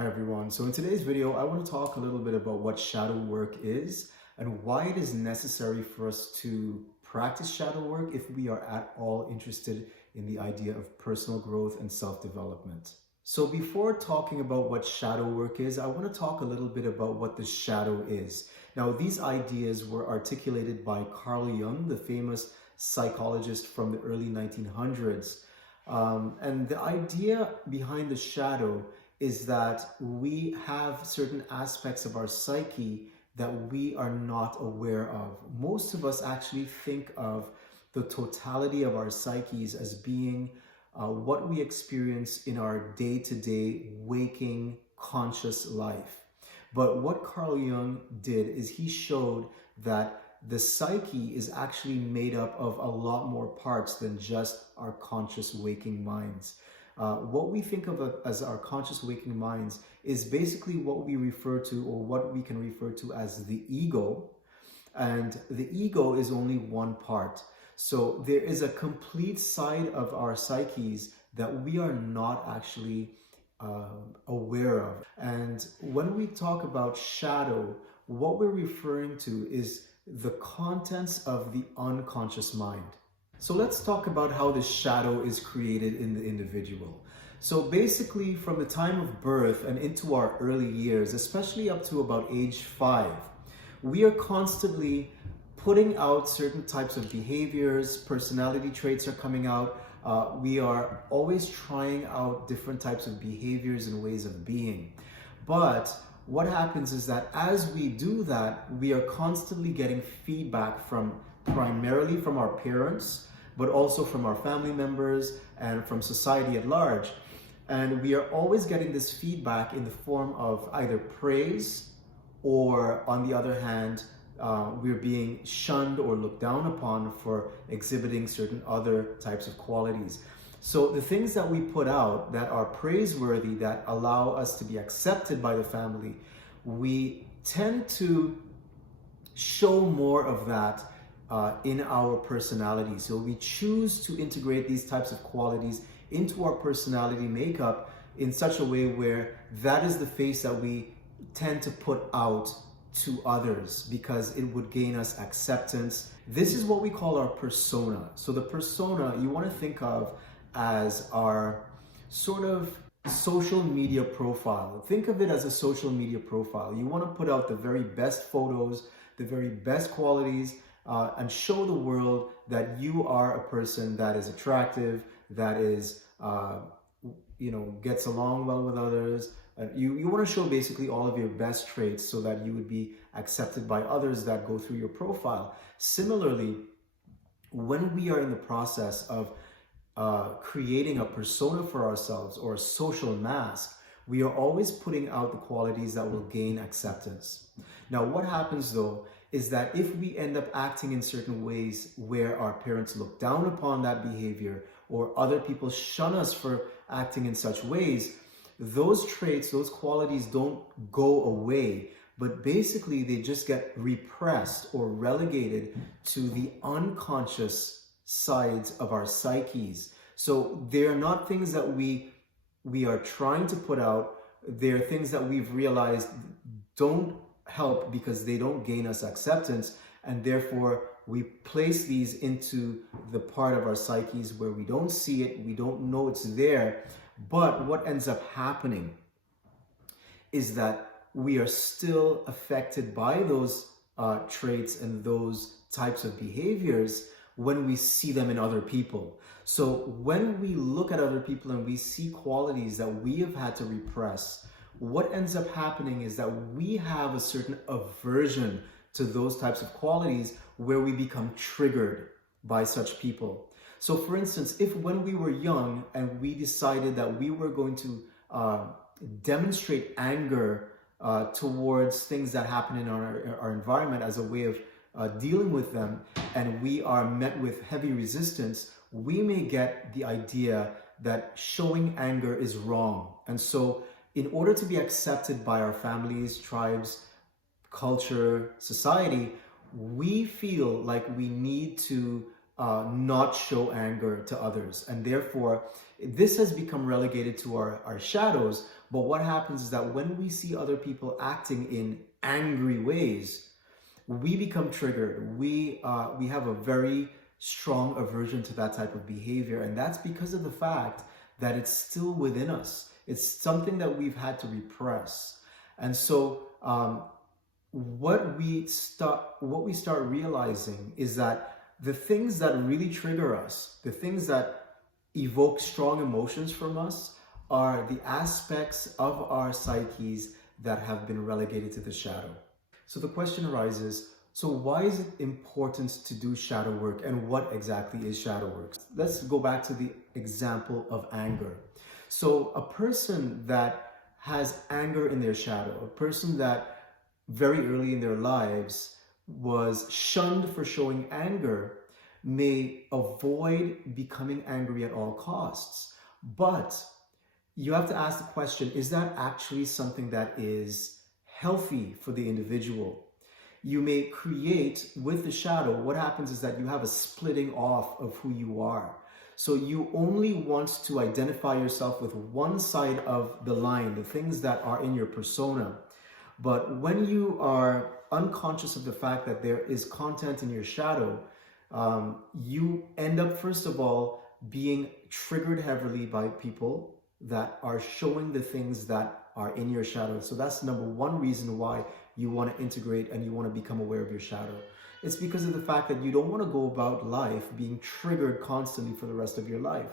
Hi everyone. So in today's video, I want to talk a little bit about what shadow work is and why it is necessary for us to practice shadow work if we are at all interested in the idea of personal growth and self-development. So before talking about what shadow work is, I want to talk a little bit about what the shadow is. Now, these ideas were articulated by Carl Jung, the famous psychologist from the early 1900s. And the idea behind the shadow is that we have certain aspects of our psyche that we are not aware of. Most of us actually think of the totality of our psyches as being what we experience in our day-to-day waking conscious life. But what Carl Jung did is he showed that the psyche is actually made up of a lot more parts than just our conscious waking minds. What we think of as our conscious waking minds is basically what we refer to, or what we can refer to as the ego. And the ego is only one part. So there is a complete side of our psyches that we are not actually aware of. And when we talk about shadow, what we're referring to is the contents of the unconscious mind. So let's talk about how the shadow is created in the individual. So basically, from the time of birth and into our early years, especially up to about age 5, we are constantly putting out certain types of behaviors, personality traits are coming out. We are always trying out different types of behaviors and ways of being. But what happens is that as we do that, we are constantly getting feedback primarily from our parents, but also from our family members and from society at large. And we are always getting this feedback in the form of either praise, or on the other hand, we're being shunned or looked down upon for exhibiting certain other types of qualities. So the things that we put out that are praiseworthy, that allow us to be accepted by the family, we tend to show more of that in our personality. So we choose to integrate these types of qualities into our personality makeup in such a way where that is the face that we tend to put out to others because it would gain us acceptance. This is what we call our persona. So the persona you want to think of as our sort of social media profile. Think of it as a social media profile. You want to put out the very best photos, the very best qualities, and show the world that you are a person that is attractive, that is, gets along well with others. You want to show basically all of your best traits so that you would be accepted by others that go through your profile. Similarly, when we are in the process of creating a persona for ourselves or a social mask, we are always putting out the qualities that will gain acceptance. Now, what happens though is that if we end up acting in certain ways where our parents look down upon that behavior, or other people shun us for acting in such ways, those traits, those qualities don't go away, but basically they just get repressed or relegated to the unconscious sides of our psyches. So they're not things that we are trying to put out. They're things that we've realized don't help because they don't gain us acceptance, and therefore we place these into the part of our psyches where we don't see it, we don't know it's there. But what ends up happening is that we are still affected by those traits and those types of behaviors when we see them in other people. So when we look at other people and we see qualities that we have had to repress, what ends up happening is that we have a certain aversion to those types of qualities where we become triggered by such people. So for instance, if when we were young and we decided that we were going to demonstrate anger towards things that happen in our environment as a way of dealing with them, and we are met with heavy resistance, we may get the idea that showing anger is wrong. And so in order to be accepted by our families, tribes, culture, society, we feel like we need to not show anger to others. And therefore, this has become relegated to our shadows, But what happens is that when we see other people acting in angry ways, we become triggered. We have a very strong aversion to that type of behavior, and that's because of the fact that it's still within us. It's something that we've had to repress. And so what we start realizing is that the things that really trigger us, the things that evoke strong emotions from us, are the aspects of our psyches that have been relegated to the shadow. So the question arises, so why is it important to do shadow work, and what exactly is shadow work? Let's go back to the example of anger. So a person that has anger in their shadow, a person that very early in their lives was shunned for showing anger, may avoid becoming angry at all costs. But you have to ask the question, is that actually something that is healthy for the individual? You may create, with the shadow, what happens is that you have a splitting off of who you are. So you only want to identify yourself with one side of the line, the things that are in your persona. But when you are unconscious of the fact that there is content in your shadow, you end up, first of all, being triggered heavily by people that are showing the things that are in your shadow. So that's number one reason why you want to integrate and you want to become aware of your shadow. It's because of the fact that you don't want to go about life being triggered constantly for the rest of your life.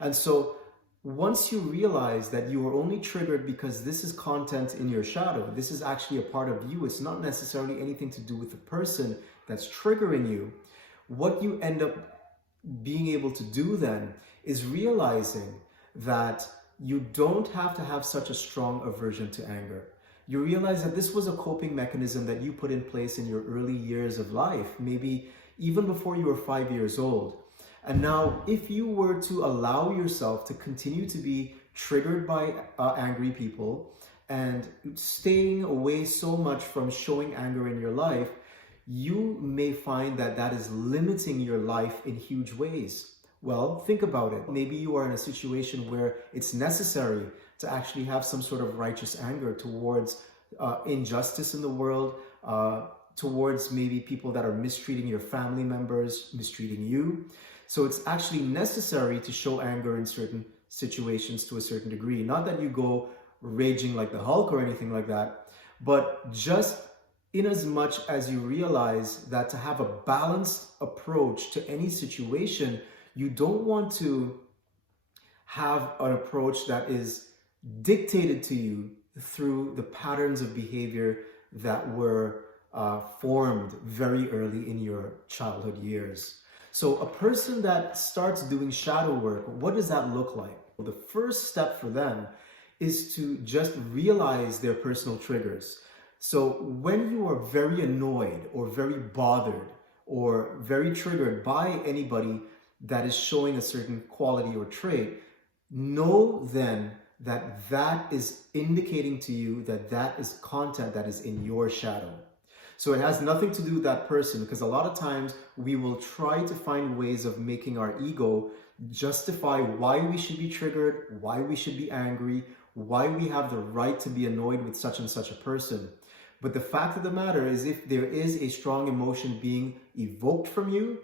And so once you realize that you are only triggered because this is content in your shadow, this is actually a part of you, it's not necessarily anything to do with the person that's triggering you, what you end up being able to do then is realizing that you don't have to have such a strong aversion to anger. You realize that this was a coping mechanism that you put in place in your early years of life, maybe even before you were 5 years old. And now, if you were to allow yourself to continue to be triggered by angry people and staying away so much from showing anger in your life, you may find that that is limiting your life in huge ways. Well, think about it. Maybe you are in a situation where it's necessary to actually have some sort of righteous anger towards injustice in the world, towards maybe people that are mistreating your family members, mistreating you. So it's actually necessary to show anger in certain situations to a certain degree. Not that you go raging like the Hulk or anything like that, but just in as much as you realize that to have a balanced approach to any situation, you don't want to have an approach that is dictated to you through the patterns of behavior that were formed very early in your childhood years. So a person that starts doing shadow work, what does that look like? Well, the first step for them is to just realize their personal triggers. So when you are very annoyed or very bothered or very triggered by anybody that is showing a certain quality or trait, know then that that is indicating to you that that is content that is in your shadow. So it has nothing to do with that person, because a lot of times we will try to find ways of making our ego justify why we should be triggered, why we should be angry, why we have the right to be annoyed with such and such a person. But the fact of the matter is, if there is a strong emotion being evoked from you,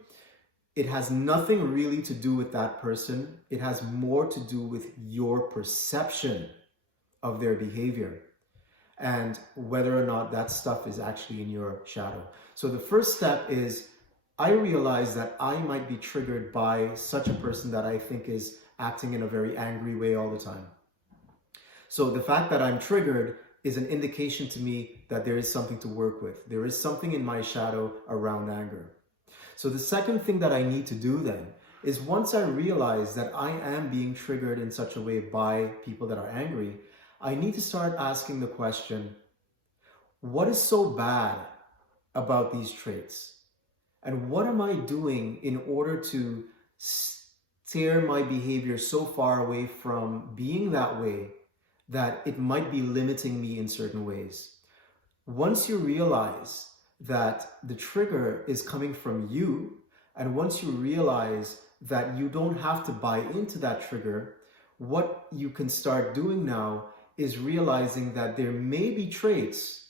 it has nothing really to do with that person. It has more to do with your perception of their behavior and whether or not that stuff is actually in your shadow. So the first step is, I realize that I might be triggered by such a person that I think is acting in a very angry way all the time. So the fact that I'm triggered is an indication to me that there is something to work with. There is something in my shadow around anger. So the second thing that I need to do then is, once I realize that I am being triggered in such a way by people that are angry, I need to start asking the question, what is so bad about these traits? And what am I doing in order to steer my behavior so far away from being that way that it might be limiting me in certain ways? Once you realize that the trigger is coming from you, and once you realize that you don't have to buy into that trigger, what you can start doing now is realizing that there may be traits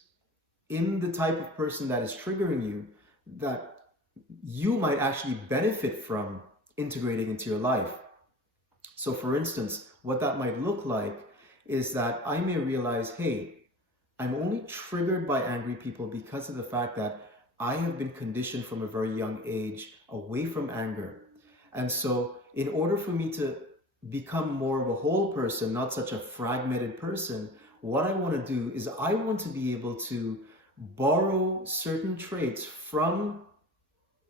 in the type of person that is triggering you that you might actually benefit from integrating into your life. So for instance, what that might look like is that I may realize, hey, I'm only triggered by angry people because of the fact that I have been conditioned from a very young age away from anger. And so in order for me to become more of a whole person, not such a fragmented person, what I want to do is I want to be able to borrow certain traits from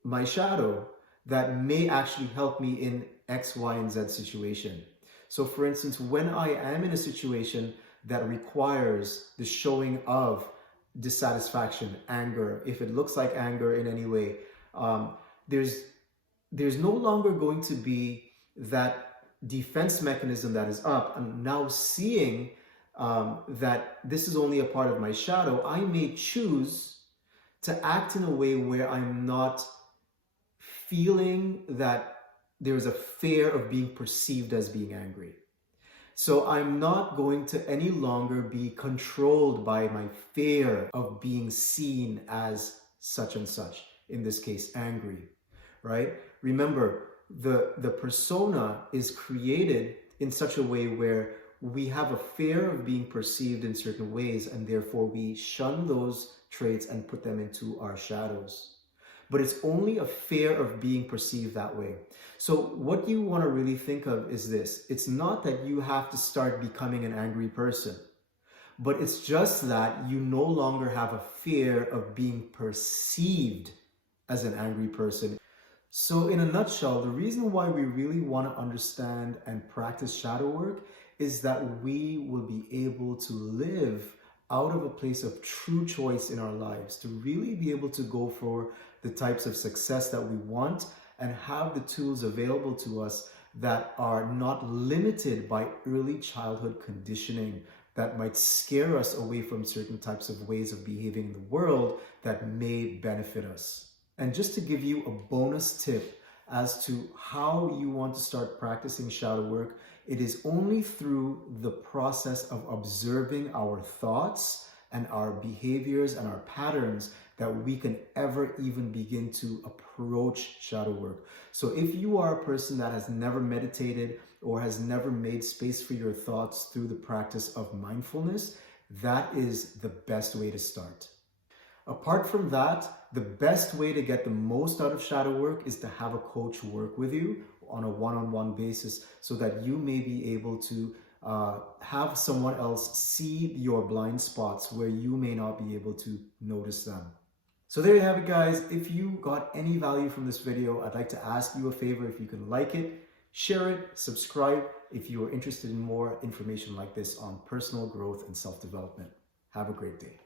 my shadow that may actually help me in X, Y, and Z situation. So for instance, when I am in a situation that requires the showing of dissatisfaction, anger, if it looks like anger in any way, there's no longer going to be that defense mechanism that is up. I'm now seeing that this is only a part of my shadow. I may choose to act in a way where I'm not feeling that there's a fear of being perceived as being angry. So I'm not going to any longer be controlled by my fear of being seen as such and such, in this case, angry, right? Remember, the persona is created in such a way where we have a fear of being perceived in certain ways, and therefore we shun those traits and put them into our shadows. But it's only a fear of being perceived that way. So what you want to really think of is this. It's not that you have to start becoming an angry person, but it's just that you no longer have a fear of being perceived as an angry person. So in a nutshell, the reason why we really want to understand and practice shadow work is that we will be able to live out of a place of true choice in our lives, to really be able to go for the types of success that we want and have the tools available to us that are not limited by early childhood conditioning that might scare us away from certain types of ways of behaving in the world that may benefit us. And just to give you a bonus tip as to how you want to start practicing shadow work, it is only through the process of observing our thoughts and our behaviors and our patterns that we can ever even begin to approach shadow work. So if you are a person that has never meditated or has never made space for your thoughts through the practice of mindfulness, that is the best way to start. Apart from that, the best way to get the most out of shadow work is to have a coach work with you on a one-on-one basis so that you may be able to have someone else see your blind spots where you may not be able to notice them. So there you have it, guys. If you got any value from this video, I'd like to ask you a favor. If you can like it, share it, subscribe if you are interested in more information like this on personal growth and self-development. Have a great day.